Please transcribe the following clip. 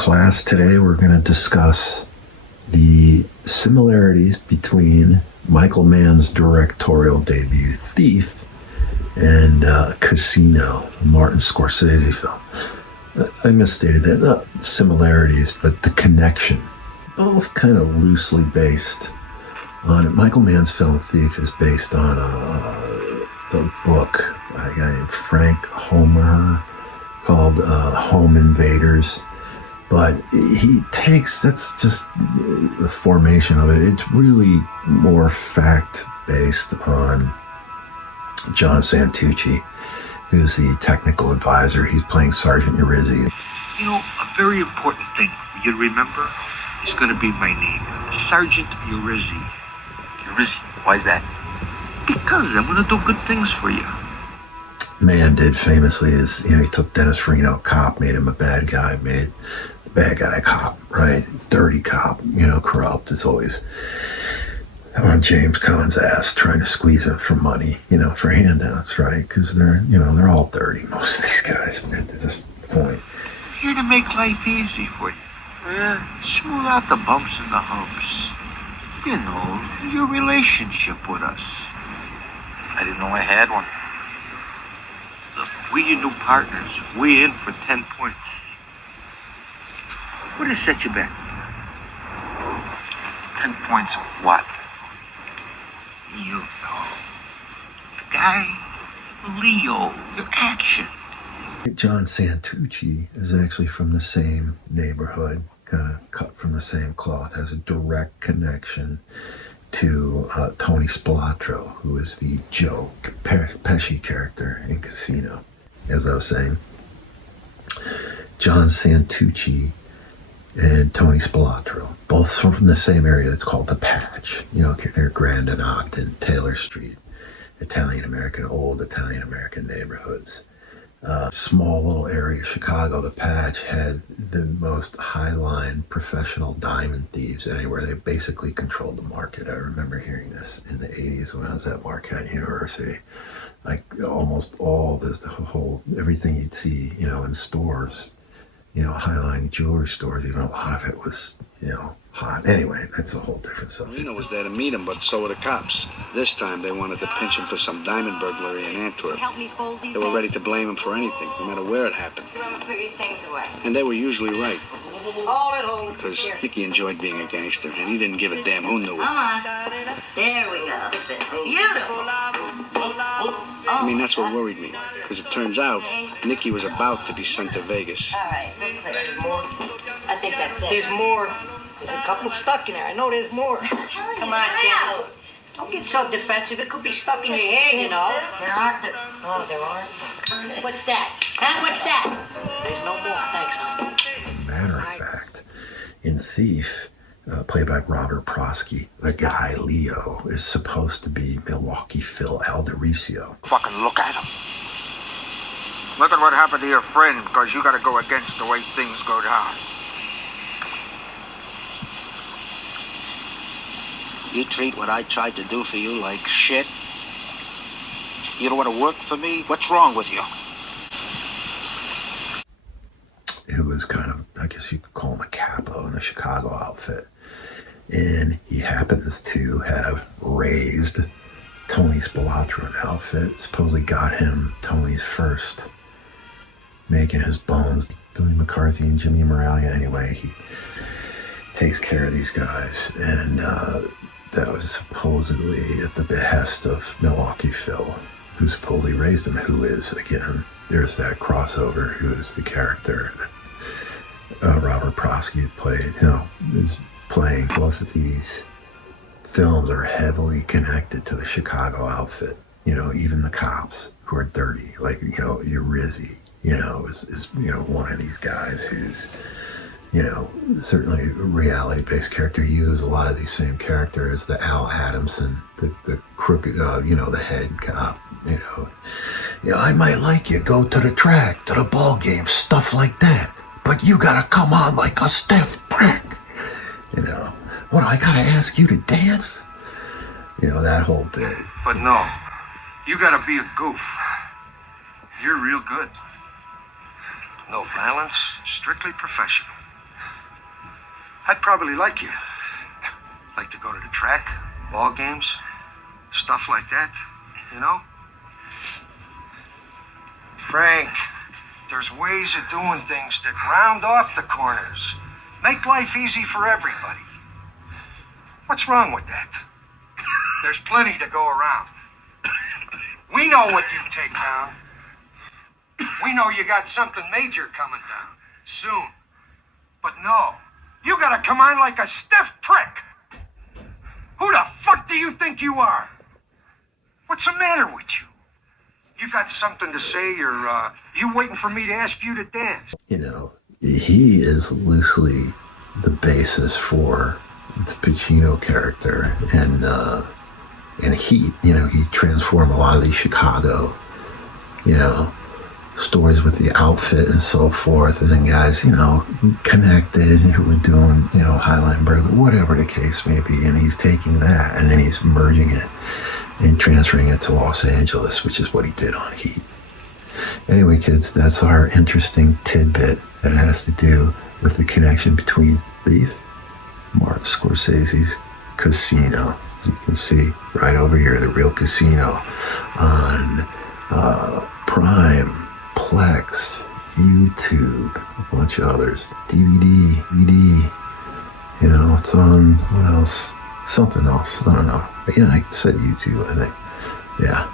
class today we're going to discuss the similarities between Michael Mann's directorial debut Thief and Casino, a Martin Scorsese film. I misstated that, not similarities, but the connection. Both kind of loosely based on it. Michael Mann's film Thief is based on a book by a guy named Frank Homer called Home Invaders. But he takes, that's just the formation of it. It's really more fact-based on John Santucci, who's the technical advisor. He's playing Sergeant Urizi. You know, a very important thing for you to remember is going to be my name, Sergeant Urizi. Urizi, why is that? Because I'm going to do good things for you. Mann did famously is, he took Dennis Farina, cop, made him a bad guy, made the bad guy a cop, right? Dirty cop, corrupt. It's always on James Caan's ass, trying to squeeze him for money, for handouts, right? Because they're all dirty, most of these guys at this point. Here to make life easy for you. Yeah, smooth out the bumps and the humps. Your relationship with us. I didn't know I had one. Look, we your new partners. We in for 10 points. What has set you back? 10 points of what? You know. The guy, Leo, your action. John Santucci is actually from the same neighborhood, kind of cut from the same cloth, has a direct connection to Tony Spilotro, who is the Joe Pesci character in Casino. As I was saying, John Santucci and Tony Spilotro, both from the same area that's called the Patch, near Grand and Ogden, Taylor Street, old Italian-American neighborhoods. Small little area, Chicago, the Patch had the most high-line professional diamond thieves anywhere. They basically controlled the market. I remember hearing this in the 80s when I was at Marquette University. Like almost all everything you'd see, in stores, high-line jewelry stores, even a lot of it was, hot. Anyway, that's a whole different subject. Reno was there to meet him, but so were the cops. This time, they wanted to pinch him for some diamond burglary in Antwerp. Help me fold these They were bags? ready to blame him for anything, no matter where it happened. Remember, put your things away. And they were usually right, Hold it. because Here. Nicky enjoyed being a gangster, and he didn't give a damn who knew it. Come on. There we go. Beautiful. I mean, that's what worried me, because it turns out Nicky was about to be sent to Vegas. All right, we'll clear. There's more. I think that's it. There's more. There's a couple stuck in there. I know there's more. Come on, Jim. Don't get so defensive. It could be stuck in your hair, There aren't. Oh, there aren't. What's that? Huh? What's that? There's no more. Thanks, hon. Matter of fact, in Thief, played by Robert Prosky, the guy, Leo, is supposed to be Milwaukee Phil Aldericio. Fucking look at him. Look at what happened to your friend, because you got to go against the way things go down. You treat what I tried to do for you like shit. You don't want to work for me? What's wrong with you? Who was kind of, I guess you could call him a capo in a Chicago outfit. And he happens to have raised Tony Spilotro an outfit, supposedly got him Tony's first making his bones. Billy McCarthy and Jimmy Moralia. Anyway, he takes care of these guys, and that was supposedly at the behest of Milwaukee Phil, who supposedly raised him, who is, again, there's that crossover, who is the character that Robert Prosky played, is playing. Both of these films are heavily connected to the Chicago outfit. Even the cops who are dirty, like, Urizi, is one of these guys who's, certainly a reality-based character. He uses a lot of these same characters. The Al Adamson, the crooked, the head cop, I might like you, go to the track, to the ball game, stuff like that. But you gotta come on like a stiff prick. What, I gotta ask you to dance? That whole bit. But no, you gotta be a goof. You're real good. No violence, strictly professional. I'd probably like you. Like to go to the track, ball games, stuff like that, you know? Frank, there's ways of doing things that round off the corners. Make life easy for everybody. What's wrong with that? There's plenty to go around. We know what you take down. We know you got something major coming down soon. But no, you gotta come on like a stiff prick. Who the fuck do you think you are? What's the matter with you? You got something to say, or you waiting for me to ask you to dance? You know, he is loosely the basis for the Pacino character, and Heat. You know, he transformed a lot of these Chicago, you know, stories with the outfit and so forth, and then guys, you know, connected who were doing, you know, Highline Burger, whatever the case may be, and he's taking that and then he's merging it and transferring it to Los Angeles, which is what he did on Heat. Anyway, kids, that's our interesting tidbit that has to do with the connection between Thief, Martin Scorsese's Casino. As you can see right over here, the real Casino on Prime, Plex, YouTube, a bunch of others, DVD, you know, it's on, what else? Something else, I don't know. Yeah, I said YouTube, I think. Yeah.